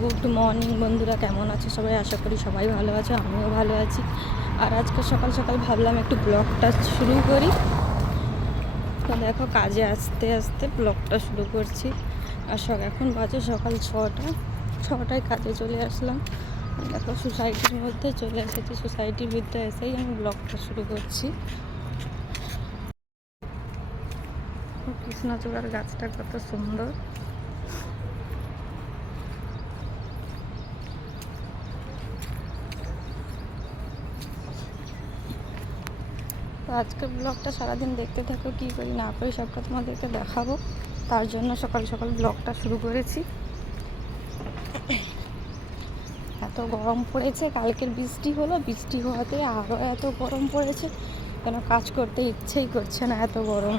Good morning বন্ধুরা, কেমন আছো সবাই? আশা করি সবাই ভালো আছো, আমিও ভালো আছি। আর আজকে সকাল সকাল ভাবলাম একটু ব্লগটা শুরু করি। তো দেখো, কাজে আসতে আসতে ব্লগটা শুরু করছি। আর সব এখন বাজে সকাল ছটা। ছটায় কাজে চলে আসলাম। দেখো সোসাইটির মধ্যে চলে এসেছি। সোসাইটির ভিতরে এসেই আমি ব্লগটা শুরু করছি। কৃষ্ণচূড়ার গাছটা কত সুন্দর। তো আজকের ব্লগটা সারাদিন দেখতে থাকো, কী করি না করি সবটা তোমাদেরকে দেখাবো। তার জন্য সকাল সকাল ব্লগটা শুরু করেছি। এত গরম পড়েছে, কালকের বৃষ্টি হলো, বৃষ্টি হওয়াতে আরও এত গরম পড়েছে, কেন কাজ করতে ইচ্ছেই করছে না এত গরম।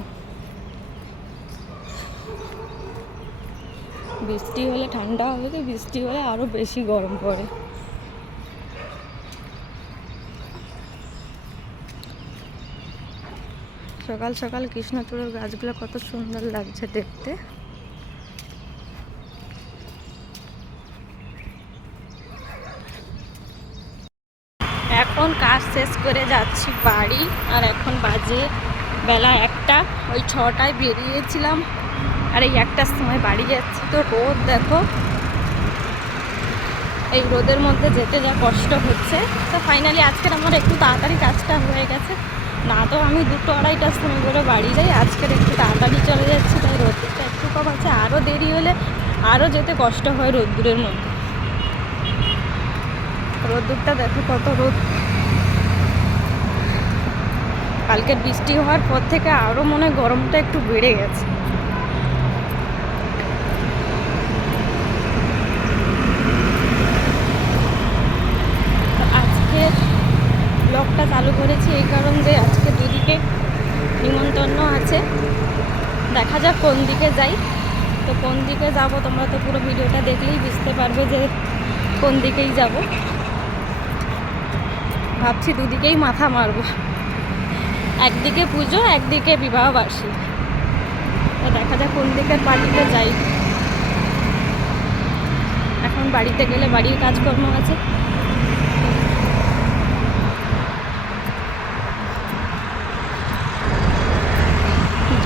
বৃষ্টি হলে ঠান্ডা হবে তো বৃষ্টি হলে আরও বেশি গরম পড়ে। সকাল সকাল কৃষ্ণচূড়ার গাছগুলো কত সুন্দর লাগছে দেখতে। এখন কাজ শেষ করে যাচ্ছি বাড়ি, আর এখন বাজে বেলা একটা, ওই ছটায় বেরিয়েছিলাম, আর এই একটার সময় বাড়ি যাচ্ছি তো রোদ দেখো। এই রোদের মধ্যে যেতে যা কষ্ট হচ্ছে। তো ফাইনালি আজকের আমার একটু তাড়াতাড়ি কাজটা হয়ে গেছে। না তো আমি দুটো আড়াইটার সময় করে বাড়ি যাই। আজকের একটু তাড়াতাড়ি চলে যাচ্ছি, তাই রোদটা একটু কম আছে। আরও দেরি হলে আরও যেতে কষ্ট হয় রোদ্দুরের মধ্যে। রোদ্দুরটা দেখো কত রোদ। কালকে বৃষ্টি হওয়ার পর থেকে আরও মনে হয় গরমটা একটু বেড়ে গেছে তো আজকে ব্লগটা চালু করেছি এই কারণ যে আজকে দুদিকে নিমন্ত্রণ আছে। দেখা যাক কোন দিকে যাই। তো কোন দিকে যাব তোমরা তো পুরো ভিডিওটা দেখলেই বুঝতে পারবে যে কোন দিকেই যাব। ভাবছি দুদিকেই মাথা মারবো। একদিকে পুজো, একদিকে বিবাহবার্ষিক। তো দেখা যাক কোন দিকের পার্টিতে যাই। এখন বাড়িতে গেলে বাড়ির কাজকর্ম আছে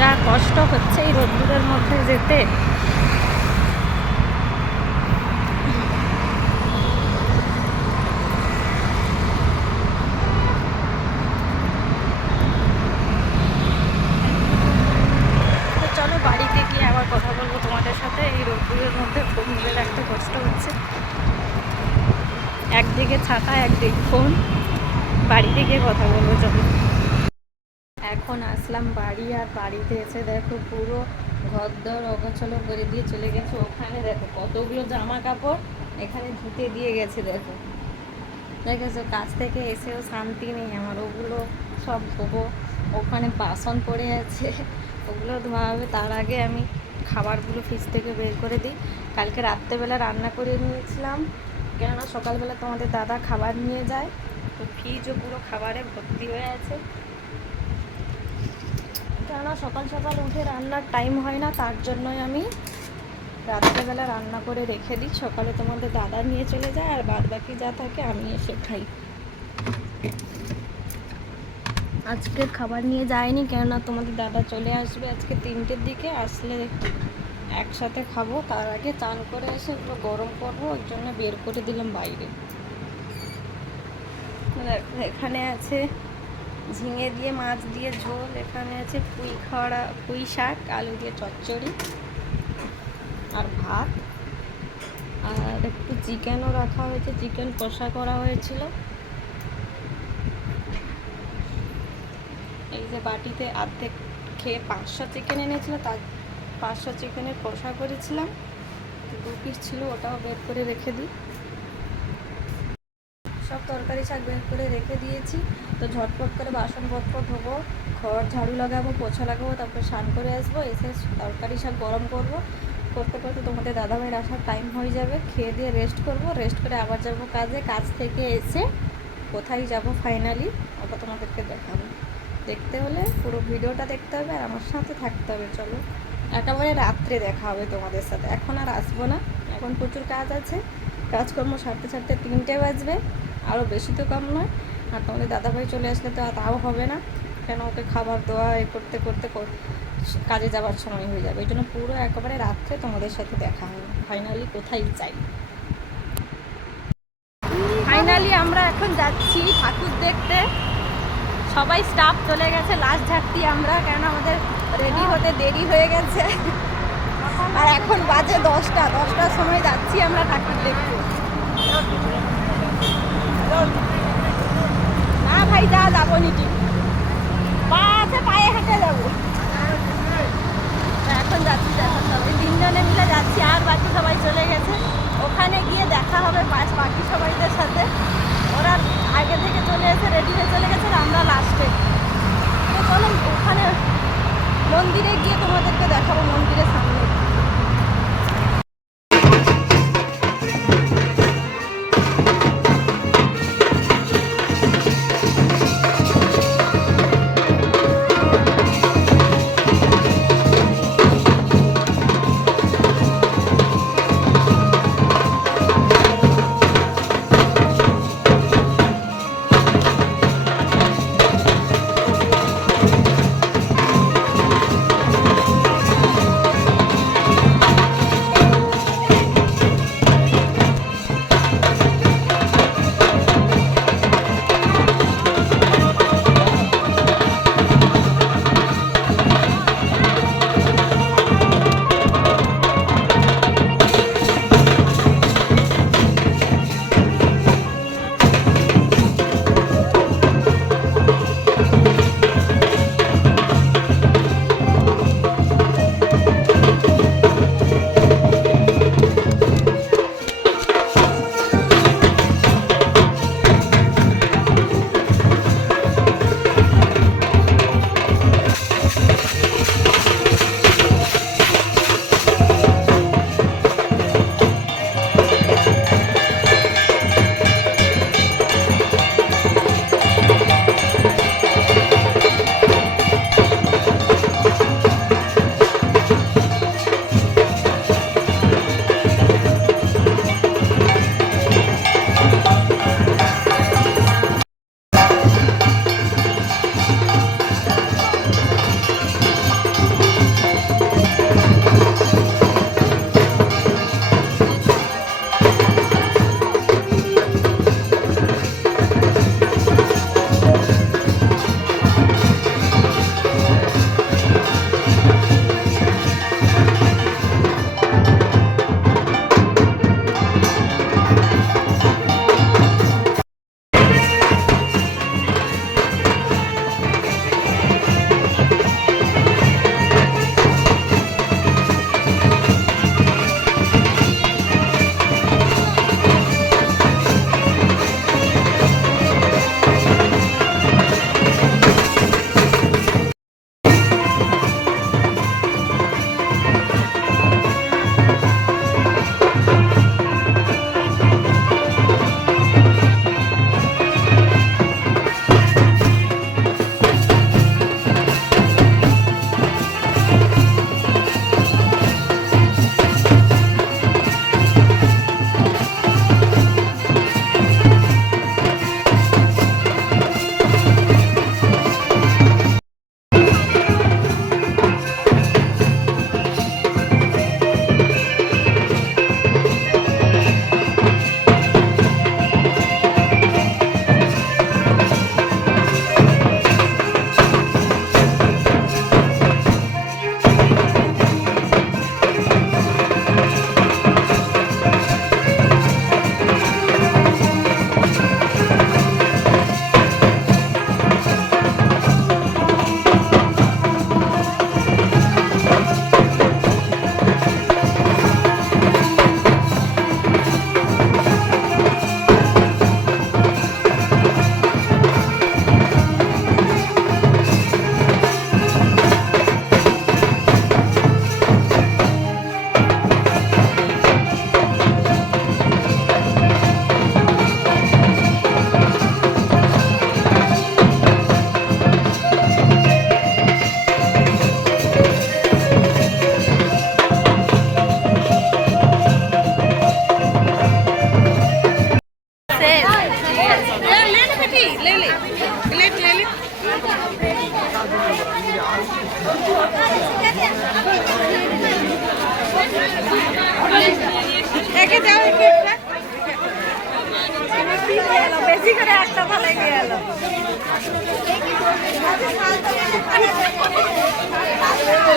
যা কষ্ট হচ্ছে এই রোদ্দুরের মধ্যে যেতে। চলো বাড়িতে গিয়ে আবার কথা বলব তোমাদের সাথে। এই রোদ্দুরের মধ্যে কষ্ট হচ্ছে। একদিকে ছাতা, একদিকে ফোন। বাড়িতে গিয়ে কথা বলব, চলো এখন আসলাম বাড়ি আর বাড়িতে এসে দেখো পুরো ঘর দর অগোছলো করে দিয়ে চলে গেছে। ওখানে দেখো কতগুলো জামা কাপড় এখানে ধুতে দিয়ে গেছে, দেখো। দেখেছ কাজ থেকে এসেও শান্তি নেই আমার। ওগুলো সব ধোবো। ওখানে বাসন পড়ে আছে। ওগুলো ধোয়া হবে তার আগে আমি খাবারগুলো ফ্রিজ থেকে বের করে দিই। কালকে রাত্রেবেলা রান্না করে নিয়েছিলাম। কেননা সকালবেলা তোমাদের দাদা খাবার নিয়ে যায়। তো ফ্রিজও পুরো খাবারে ভর্তি হয়ে আছে। কেননা সকাল সকাল উঠে রান্নার টাইম হয় না, তার জন্যই আমি রাত্রেবেলা রান্না করে রেখে দিই। সকালে তোমাদের দাদা নিয়ে চলে যায় আর বাদ বাকি যা থাকে আমি এসে খাই। আজকে খাবার নিয়ে যায়নি কেননা তোমাদের দাদা চলে আসবে আজকে তিনটের দিকে, আসলে একসাথে খাব। তার আগে চান করে এসে একটু গরম করব, ওর জন্য বের করে দিলাম বাইরে। এখানে আছে ঝিঙে দিয়ে, মাছ দিয়ে, ঝোল এখানে আছে পুঁই খাওয়া পুঁই শাক, আলু দিয়ে চচ্চড়ি আর ভাত। আর একটু চিকেনও রাখা হয়েছে, চিকেন কষা করা হয়েছিল। এই যে বাটিতে অর্ধেক খেয়ে পাঁচশো চিকেন এনেছিল, তার পাঁচশো চিকেনের কষা করেছিলাম। দু পিস ছিল, ওটাও বের করে রেখে দিই। সব তরকারি শাক বের করে রেখে দিয়েছি। তো ঝটপট করে বাসনপত্র ধোবো, ঘর ঝাড়ু লাগাবো, পোছা লাগাবো, তারপরে স্নান করে আসব, এসে তরকারি শাক গরম করব। করতে করতে তোমাদের দাদাভাইয়ের আসার টাইম হয়ে যাবে। খেয়ে দিয়ে রেস্ট করব রেস্ট করে আবার যাব কাজে। কাজ থেকে এসে কোথায় যাব ফাইনালি ওটা তোমাদেরকে দেখাবো। দেখতে হলে পুরো ভিডিওটা দেখতে হবে আর আমার সাথে থাকতে হবে, চলো। একেবারে রাত্রে দেখা হবে তোমাদের সাথে। এখন আর আসব না। এখন প্রচুর কাজ আছে। কাজকর্ম সারতে সারতে তিনটে বাজবে। আরও বেশি তো কম নয়। আর তোমাদের দাদাভাই চলে আসলে তো আর তাও হবে না। কেন ওকে খাবার দেওয়া এ করতে করতে কাজে যাওয়ার সময় হয়ে যাবে। এই জন্য পুরো একেবারে রাত্রে তোমাদের সাথে দেখা হবে। ফাইনালি কোথায় যাই? ফাইনালি আমরা এখন যাচ্ছি ঠাকুর দেখতে। সবাই স্টাফ চলে গেছে লাস্ট ঝাড়তি আমরা, কেন আমাদের রেডি হতে দেরি হয়ে গেছে। আর এখন বাজে দশটা। দশটার সময় যাচ্ছি আমরা ঠাকুর দেখতে। না ভাই যা যাব নিটি পা আছে, পায়ে হেঁটে যাব। এখন যাচ্ছি, দেখো সবাই। তিনজনে মিলে যাচ্ছি, আর বাকি সবাই চলে গেছে। ওখানে গিয়ে দেখা হবে পাঁচ বাকি সবাইদের সাথে। ওরা আগে থেকে চলে এসে রেডি হয়ে চলে গেছে আমরা লাস্টে তো চলো, ওখানে মন্দিরে গিয়ে তোমাদেরকে দেখাবো মন্দিরের সামনে।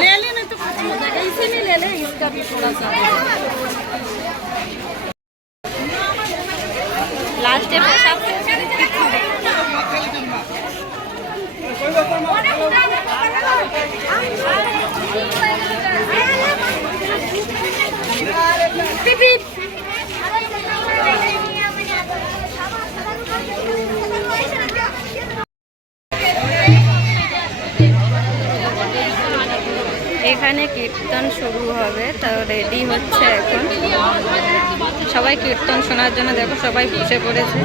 ले ले नहीं तो कुछ नहीं देगा इसीलिए ले ले इसका भी थोड़ा सा लास्ट में সবাই কীর্তন শোনার জন্য দেখো সবাই বসে পড়েছে।